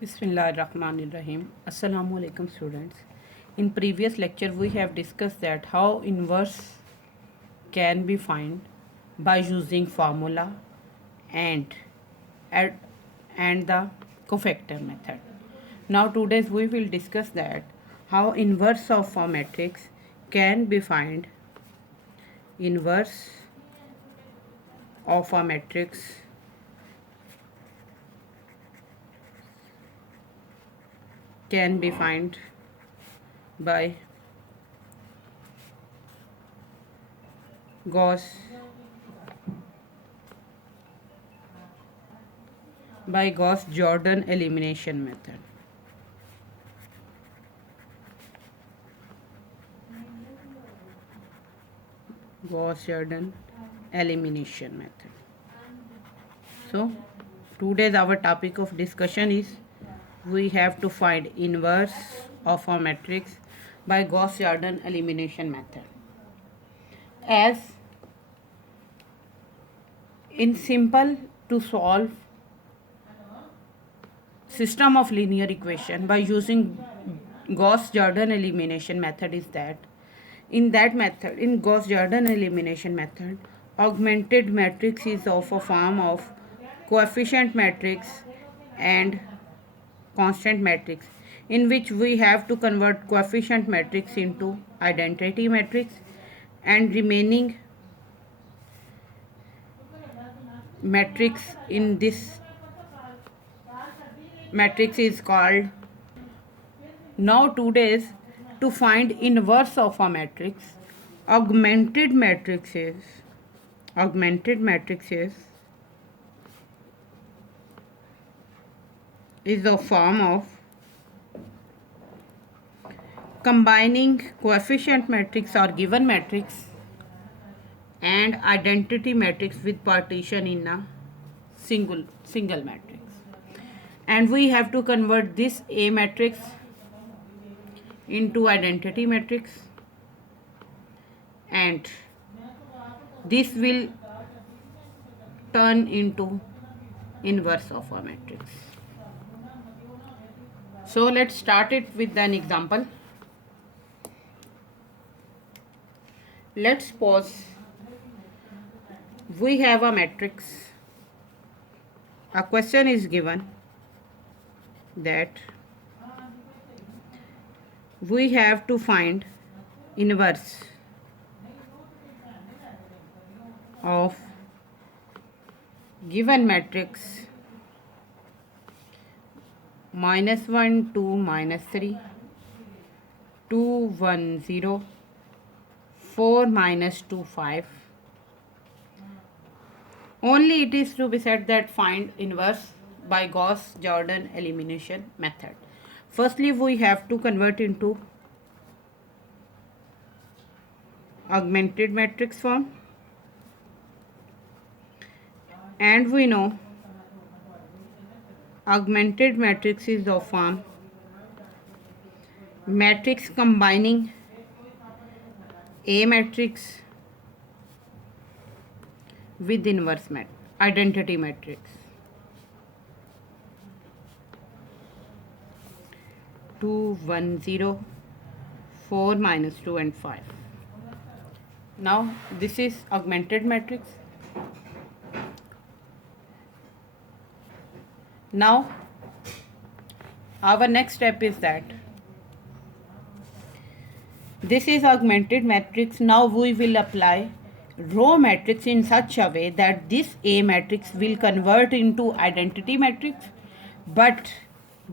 Bismillahirrahmanirrahim. Assalamu alaikum students. In previous lecture we have discussed that how inverse can be found by using formula and add- and the cofactor method. Now today we will discuss that how inverse of a matrix can be found. Inverse of a matrix can be found by Gauss Gauss-Jordan elimination method. Gauss-Jordan elimination method. So today's our topic of discussion is we have to find inverse of a matrix by Gauss-Jordan elimination method. As in simple to solve system of linear equation by using Gauss-Jordan elimination method is that in Gauss-Jordan elimination method, augmented matrix is of a form of coefficient matrix and constant matrix, in which we have to convert coefficient matrix into identity matrix, and remaining matrix in this matrix is called. Now today's to find inverse of a matrix, augmented matrices augmented matrices is a form of combining coefficient matrix or given matrix and identity matrix with partition in a single matrix, and we have to convert this A matrix into identity matrix, and this will turn into inverse of a matrix. So let's start it with an example. Let's suppose we have a matrix. A question is given that we have to find inverse of given matrix -1 2 -3 2 1 0 4 -2 5. Only it is to be said that find inverse by Gauss-Jordan elimination method. Firstly, we have to convert into augmented matrix form, and we know augmented matrix is of form matrix combining A matrix with inverse identity matrix. 2 1 0 4 -2 and 5. Now this is augmented matrix. Now our next step is that this is augmented matrix. Now we will apply row matrix in such a way that this A matrix will convert into identity matrix, but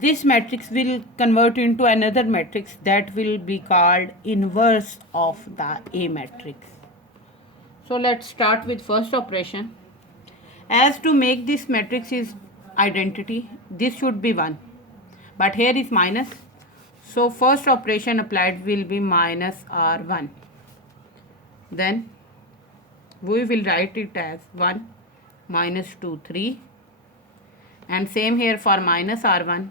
this matrix will convert into another matrix that will be called inverse of the A matrix. So let's start with first operation. As to make this matrix is identity, this should be 1, but here is minus. So first operation applied will be minus R1. Then we will write it as 1 -2 3, and same here for minus R1.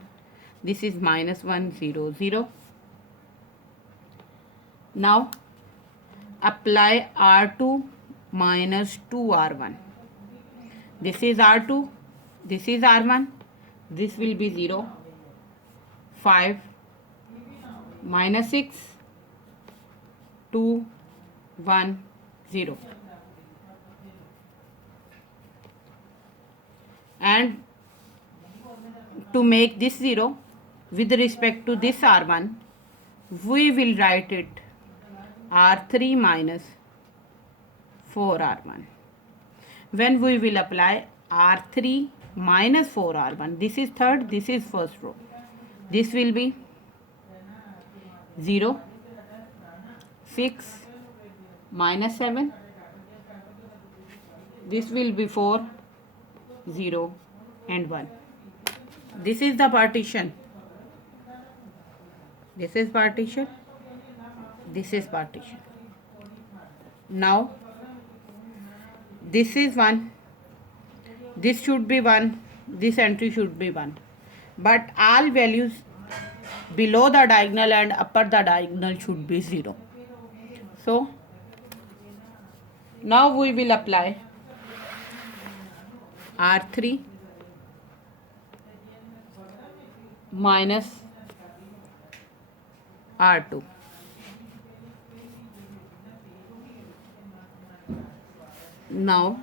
This is -1 0 0. Now apply R2 -2 R1. This is R2, this is R1, this will be 0. 5 minus 6 2 1 0. And to make this 0 with respect to this R1, we will write it R3 minus 4R1. When we will apply R3 minus 4R1, this is third, this is first row. This will be 0, 6 minus 7. This will be 4, 0 and 1. This is the partition. This is partition. This is partition. Now this is 1. This should be 1. This entry should be 1. But all values below the diagonal and upper the diagonal should be 0. So now we will apply R3 minus R2. Now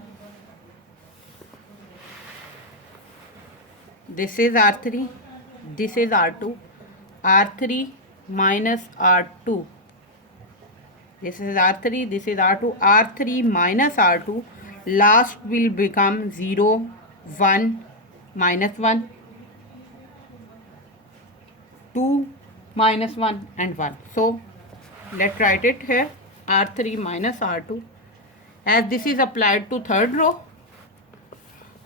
this is R3, this is R2, R3 minus R2. This is R3, this is R2, R3 minus R2. Last will become 0, 1, minus 1, 2, minus 1 and 1. So let's write it here, R3 minus R2. As this is applied to third row,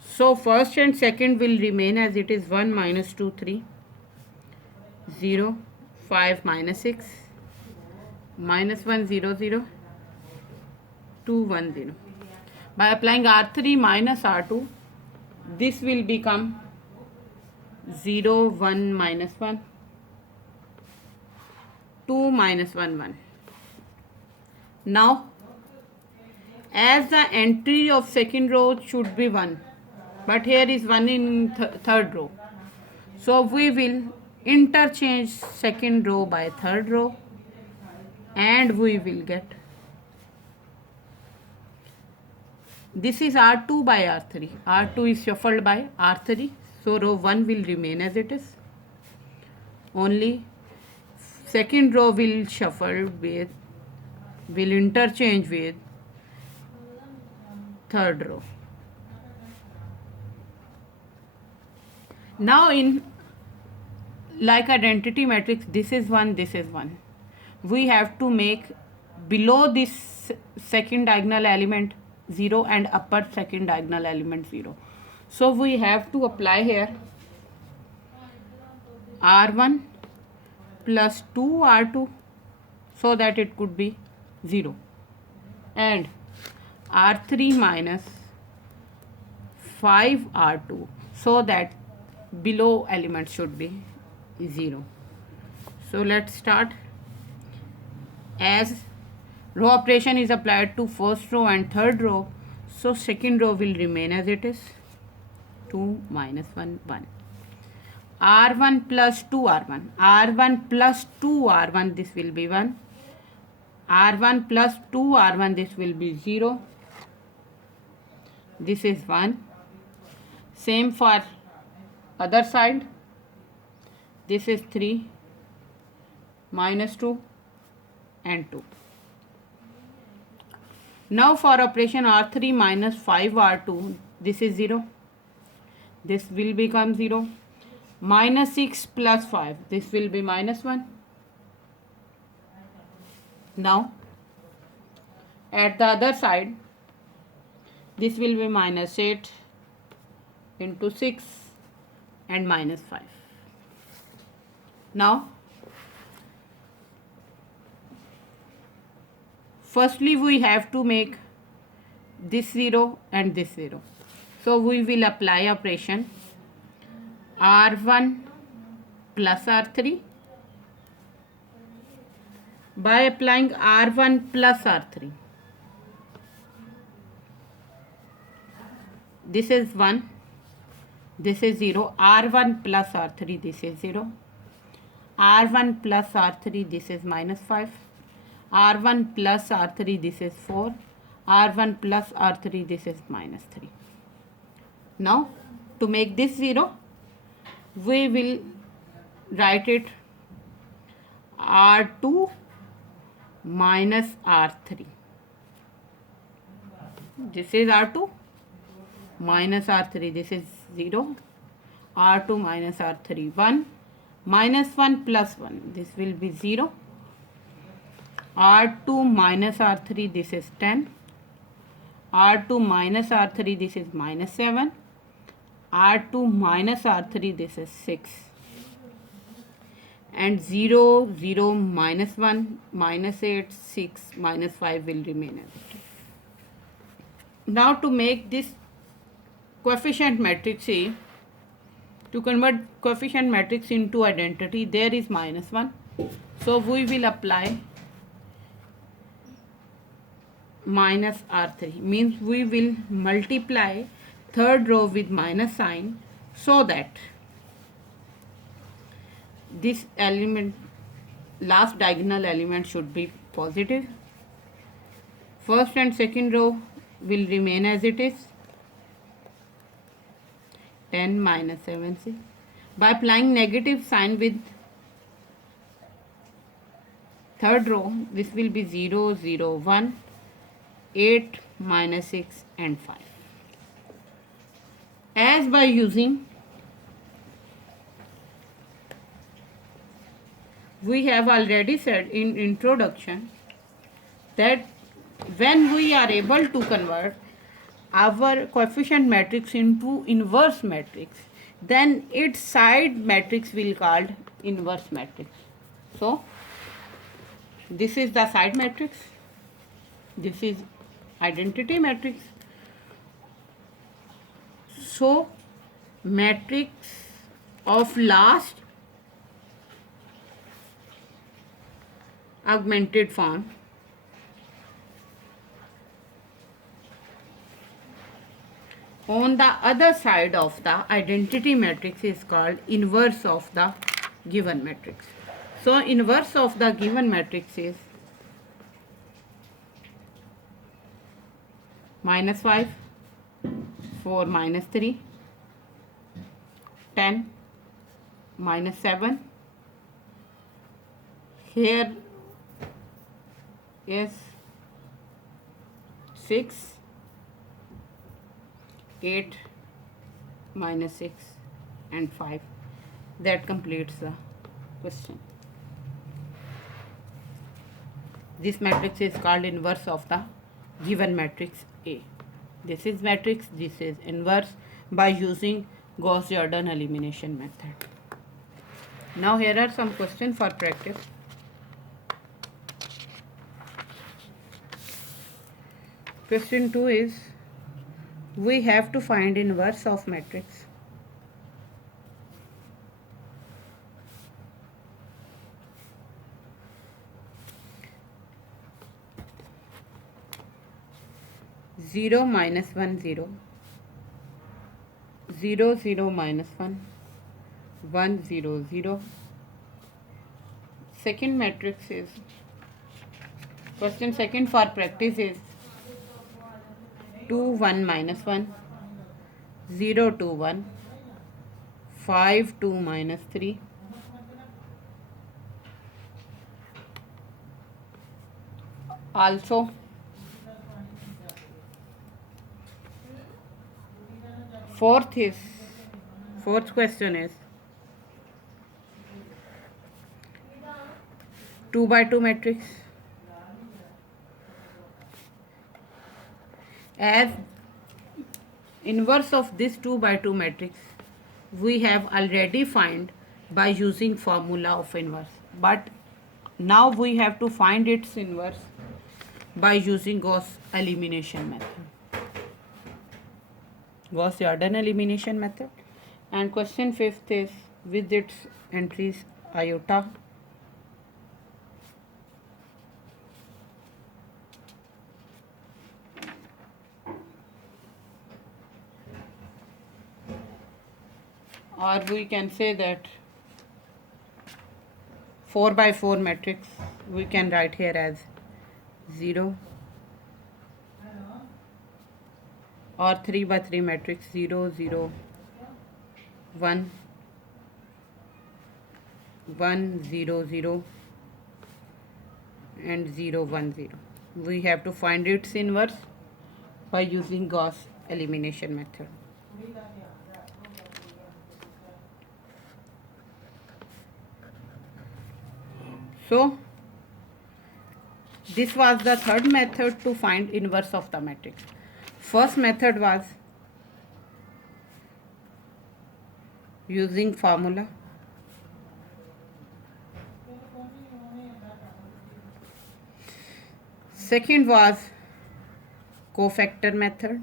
so first and second will remain as it is. 1 minus 2, 3, 0, 5 minus 6, minus 1, 0, 0, 2, 1, 0. By applying R3 minus R2, this will become 0, 1, minus 1, 2, minus 1, 1. Now, as the entry of second row should be 1, but here is 1 in third row. So we will interchange second row by third row and we will get, this is R2 by R3. R2 is shuffled by R3. So row 1 will remain as it is. Only second row will shuffle with, will interchange with third row. Now in like identity matrix, this is 1, this is 1. We have to make below this second diagonal element 0 and upper second diagonal element 0. So we have to apply here R1 plus 2R2 so that it could be 0 and R3 minus 5R2 so that below element should be 0. So let's start. As row operation is applied to first row and third row, so second row will remain as it is. 2 minus 1, 1. R1 plus 2R1. R1 plus 2R1, this will be 1. R1 plus 2R1, this will be 0. This is 1. Same for other side. This is 3 minus 2 and 2. Now for operation R3 minus 5R2, this is 0. This will become 0. Minus 6 plus 5, this will be minus 1. Now at the other side, this will be minus 8 into 6 and minus 5. Now firstly we have to make this 0 and this 0. So we will apply operation R1 plus R3. By applying R1 plus R3, this is 1, this is 0. R1 plus R3, this is 0. R1 plus R3, this is minus 5. R1 plus R3, this is 4. R1 plus R3, this is minus 3. Now, to make this 0, we will write it R2 minus R3. This is R2 minus R3, this is 0. R2 minus R3, 1. Minus 1 plus 1, this will be 0. R2 minus R3, this is 10. R2 minus R3, this is minus 7. R2 minus R3, this is 6. And 0, 0, minus 1, minus 8, 6, minus 5 will remain as it is. Now to make this coefficient matrix A, to convert coefficient matrix into identity, there is minus 1. So we will apply minus R3. Means we will multiply third row with minus sign so that this element, last diagonal element should be positive. First and second row will remain as it is. 10 minus 7c. By applying negative sign with third row, this will be 0, 0, 1, 8 minus 6 and 5. As by using, we have already said in introduction that when we are able to convert our coefficient matrix into inverse matrix, then its side matrix will called inverse matrix. So this is the side matrix, this is identity matrix. So matrix of last augmented form on the other side of the identity matrix is called inverse of the given matrix. So inverse of the given matrix is minus 5, 4 minus 3, 10 minus 7. Here is 6, 8 minus 6 and 5. That completes the question. This matrix is called inverse of the given matrix A. This is matrix, this is inverse by using Gauss-Jordan elimination method. Now here are some questions for practice. Question 2 is, we have to find inverse of matrix. Zero minus 1 0, 0 0 minus 1, 1 0 0. Second matrix is, question second for practice is 2 1 minus 1, 0 2 1, 5 2 minus 3, also fourth question is 2 by 2 matrix. As inverse of this 2 by 2 matrix, we have already find by using formula of inverse, but now we have to find its inverse by using Gauss elimination method, Gauss-Jordan elimination method. And question fifth is, with its entries iota, or we can say that 4 by 4 matrix we can write here as 0, or 3 by 3 matrix 0 0 1 1 0 0 and 0 1 0. We have to find its inverse by using Gauss elimination method. So this was the third method to find inverse of the matrix. First method was using formula. Second was cofactor method.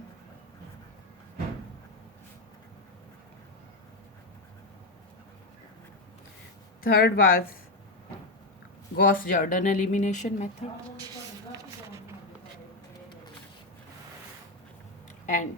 Third was Gauss-Jordan elimination method. And